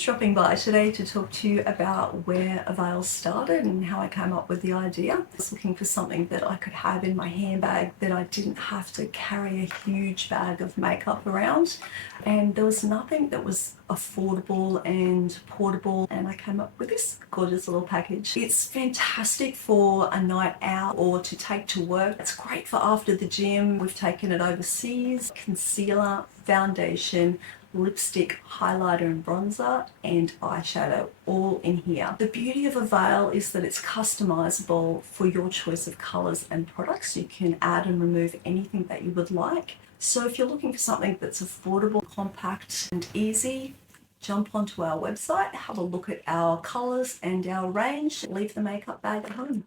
just dropping by today to talk to you about where Aveil started and how I came up with the idea. I was looking for something that I could have in my handbag that I didn't have to carry a huge bag of makeup around, and there was nothing that was affordable and portable, and I came up with this gorgeous little package. It's fantastic for a night out or to take to work. It's great for after the gym. We've taken it overseas. Concealer, foundation, lipstick, highlighter and bronzer, and eyeshadow all in here. The beauty of Aveil is that it's customizable for your choice of colors and products. You can add and remove anything that you would like. So if you're looking for something that's affordable, compact and easy, jump onto our website, have a look at our colors and our range, leave the makeup bag at home.